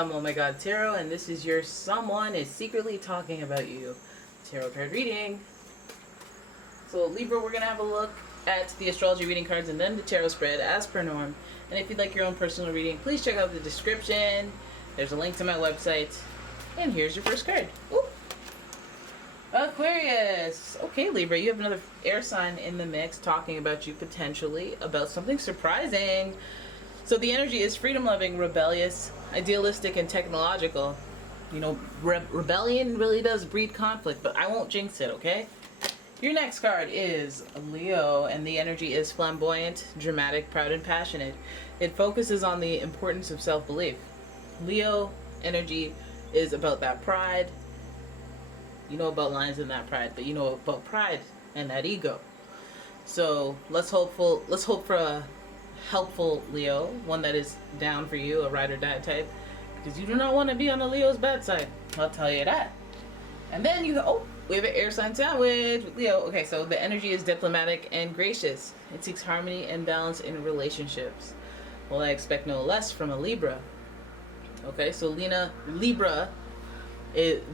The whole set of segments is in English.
I'm Oh My God Tarot, and this is your Someone is Secretly Talking About You tarot card reading. So Libra, we're going to have a look at the astrology reading cards and then the tarot spread as per norm. And if you'd like your own personal reading, please check out the description. There's a link to my website. And here's your first card. Ooh. Aquarius. Okay, Libra, you have another air sign in the mix talking about you potentially about something surprising. So the energy is freedom-loving, rebellious, idealistic, and technological. You know, rebellion really does breed conflict, but I won't jinx it, okay? Your next card is Leo, and the energy is flamboyant, dramatic, proud, and passionate. It focuses on the importance of self-belief. Leo energy is about that pride. You know about lions and that pride, but you know about pride and that ego. So let's hope for a helpful Leo, one that is down for you, a ride or die type, because you do not want to be on a Leo's bad side. I'll tell you that. And then you go, oh, we have an air sign sandwich with Leo. Okay, so the energy is diplomatic and gracious. It seeks harmony and balance in relationships. Well, I expect no less from a Libra. Okay, so Libra,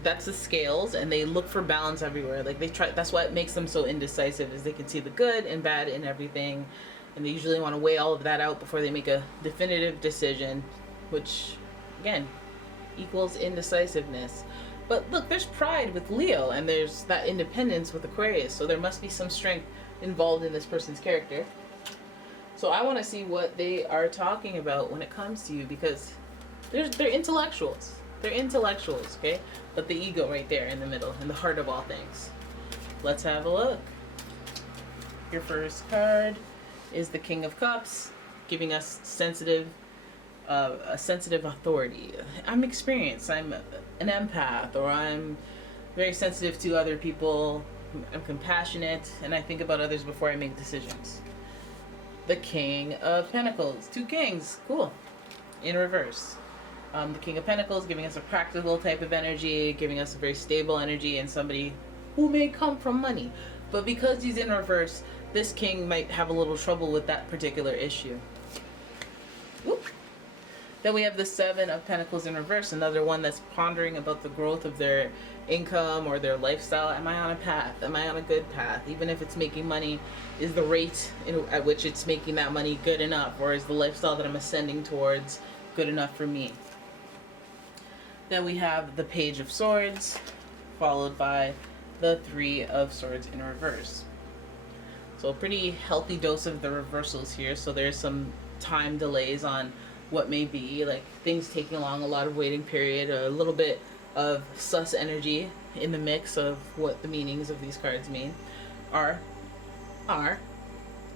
that's the scales, and they look for balance everywhere. Like they try. That's why it makes them so indecisive, is they can see the good and bad in everything. And they usually want to weigh all of that out before they make a definitive decision, which, again, equals indecisiveness. But look, there's pride with Leo, and there's that independence with Aquarius, so there must be some strength involved in this person's character. So I want to see what they are talking about when it comes to you, because they're intellectuals. They're intellectuals, okay? But the ego right there in the middle, in the heart of all things. Let's have a look. Your first card is the King of Cups, giving us a sensitive authority. I'm experienced. I'm an empath, or I'm very sensitive to other people. I'm compassionate, and I think about others before I make decisions. The King of Pentacles. Two kings. Cool. In reverse. The King of Pentacles giving us a practical type of energy, giving us a very stable energy, and somebody who may come from money. But because he's in reverse, this king might have a little trouble with that particular issue. Oop. Then we have the Seven of Pentacles in reverse, another one that's pondering about the growth of their income or their lifestyle. Am I on a path? Am I on a good path? Even if it's making money, is the rate at which it's making that money good enough? Or is the lifestyle that I'm ascending towards good enough for me? Then we have the Page of Swords, followed by the Three of Swords in reverse. So a pretty healthy dose of the reversals here. So there's some time delays on what may be, like things taking along, a lot of waiting period, a little bit of sus energy in the mix of what the meanings of these cards mean. Are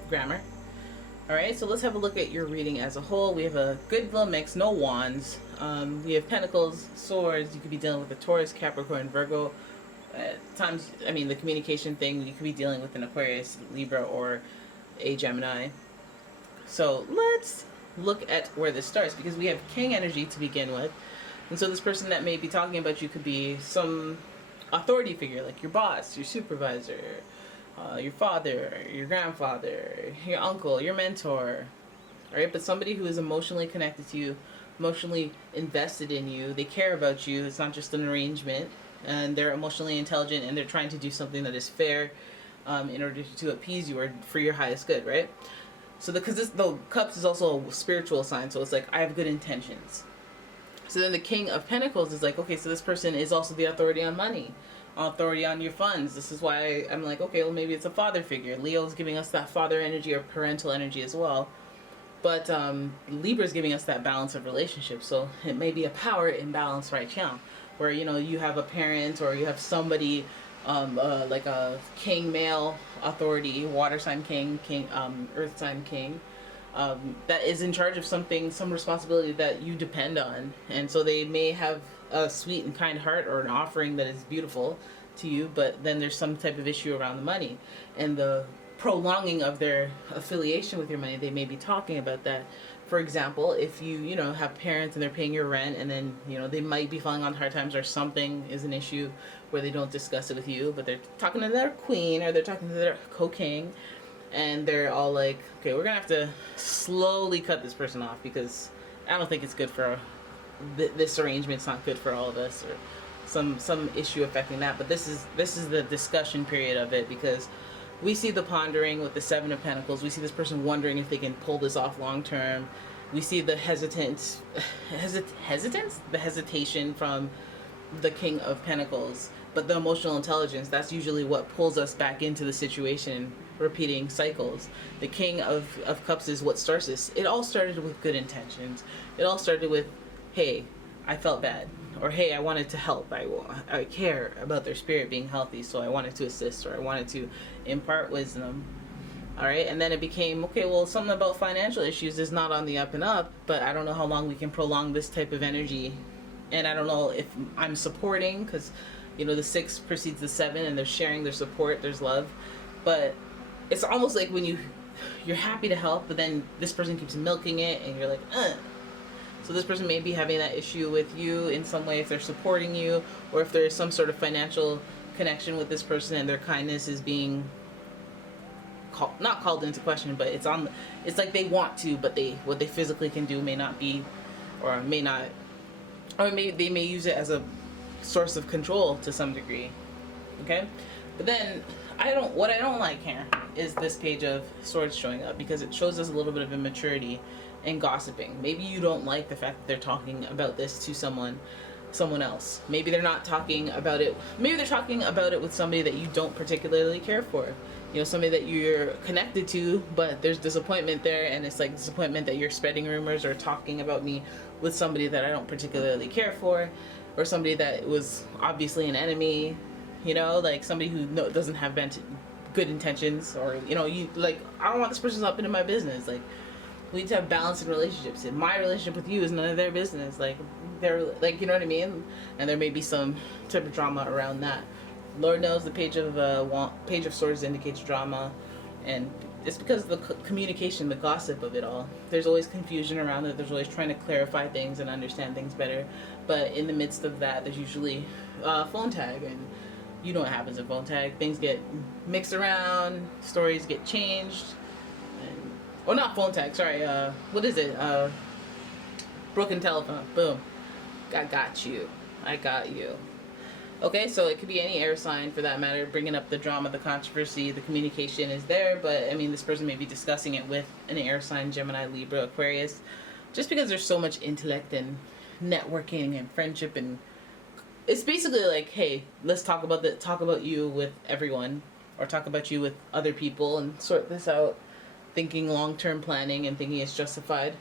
grammar. Alright, so let's have a look at your reading as a whole. We have a good little mix, no wands. We have pentacles, swords. You could be dealing with a Taurus, Capricorn, Virgo. At times, I mean, the communication thing, you could be dealing with an Aquarius, Libra, or a Gemini. So let's look at where this starts, because we have king energy to begin with. And so this person that may be talking about you could be some authority figure, like your boss, your supervisor, your father, your grandfather, your uncle, your mentor. Alright, but somebody who is emotionally connected to you, emotionally invested in you. They care about you. It's not just an arrangement. And they're emotionally intelligent, and they're trying to do something that is fair in order to appease you or for your highest good, right? So the cups is also a spiritual sign, so it's like, I have good intentions. So then the King of Pentacles is like, okay, so this person is also the authority on money, authority on your funds. This is why I'm like, okay, well, maybe it's a father figure. Leo's giving us that father energy or parental energy as well. But Libra's giving us that balance of relationships, so it may be a power imbalance right now, where, you know, you have a parent or you have somebody like a king male authority, water sign king, earth sign king, that is in charge of something, some responsibility that you depend on. And so they may have a sweet and kind heart or an offering that is beautiful to you, but then there's some type of issue around the money and the prolonging of their affiliation with your money. They may be talking about that. For example, if you know, have parents and they're paying your rent, and then, you know, they might be falling on hard times, or something is an issue where they don't discuss it with you, but they're talking to their queen or they're talking to their co-king, and they're all like, okay, we're gonna have to slowly cut this person off, because I don't think it's good for this arrangement's not good for all of us, or some issue affecting that. But this is the discussion period of it, because we see the pondering with the Seven of Pentacles. We see this person wondering if they can pull this off long term. We see the hesitance, the hesitation from the King of Pentacles. But the emotional intelligence, that's usually what pulls us back into the situation, repeating cycles. The King of Cups is what starts this. It all started with good intentions. It all started with, hey, I felt bad. Or, hey, I wanted to help. I care about their spirit being healthy, so I wanted to assist, or I wanted to impart wisdom. All right, and then it became, okay, well, something about financial issues is not on the up and up, but I don't know how long we can prolong this type of energy. And I don't know if I'm supporting, because, you know, the 6 precedes the 7, and they're sharing their support, there's love. But it's almost like when you're happy to help, but then this person keeps milking it, and you're like, ugh. So this person may be having that issue with you in some way, if they're supporting you, or if there's some sort of financial connection with this person and their kindness is being not called into question, but it's like they want to, but what they physically can do may not be, or may not, or they may use it as a source of control to some degree. Okay, but then what I don't like here is this Page of Swords showing up, because it shows us a little bit of immaturity and gossiping. Maybe you don't like the fact that they're talking about this to someone else. Maybe they're not talking about it. Maybe they're talking about it with somebody that you don't particularly care for. You know, somebody that you're connected to, but there's disappointment there, and it's like disappointment that you're spreading rumors or talking about me with somebody that I don't particularly care for, or somebody that was obviously an enemy. You know, like somebody who doesn't have good intentions, or, you know, you like, I don't want this person up into my business. Like, we need to have balance in relationships, and my relationship with you is none of their business. Like, they're like, you know what I mean? And there may be some type of drama around that. Lord knows the Page of Swords indicates drama, and it's because of the communication, the gossip of it all. There's always confusion around it. There's always trying to clarify things and understand things better. But in the midst of that, there's usually phone tag, and you know what happens in phone tag. Things get mixed around, stories get changed. Or not phone tag, sorry, what is it? Broken telephone. Boom. I got you. Okay, so it could be any air sign for that matter, bringing up the drama, the controversy, the communication is there, but I mean, this person may be discussing it with an air sign, Gemini, Libra, Aquarius, just because there's so much intellect and networking and friendship, and it's basically like, hey, let's talk about you with everyone, or talk about you with other people and sort this out, thinking long-term planning and thinking it's justified.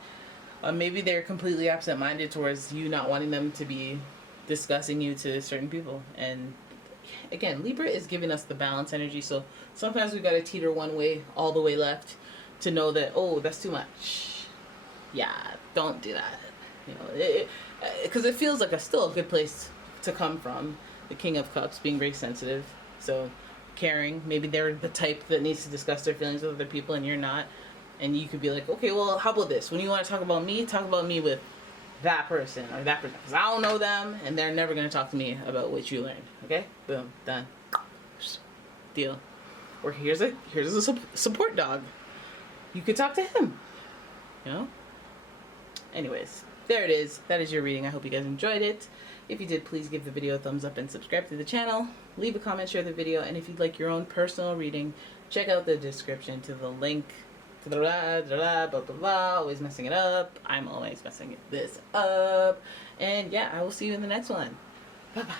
Maybe they're completely absent-minded towards you, not wanting them to be discussing you to certain people. And again, Libra is giving us the balance energy, so sometimes we've got to teeter one way all the way left to know that, oh, that's too much. Yeah, don't do that. You know, because it feels like still a good place to come from. The King of Cups being very sensitive, so caring. Maybe they're the type that needs to discuss their feelings with other people, and you're not. And you could be like, okay, well, how about this? When you want to talk about me with that person or that person, because I don't know them, and they're never going to talk to me about what you learned. Okay, boom, done, deal. Or here's a support dog. You could talk to him. You know. Anyways, there it is. That is your reading. I hope you guys enjoyed it. If you did, please give the video a thumbs up and subscribe to the channel. Leave a comment, share the video, and if you'd like your own personal reading, check out the description to the link to the blah blah blah. Always messing it up. I'm always messing this up. And yeah, I will see you in the next one. Bye bye.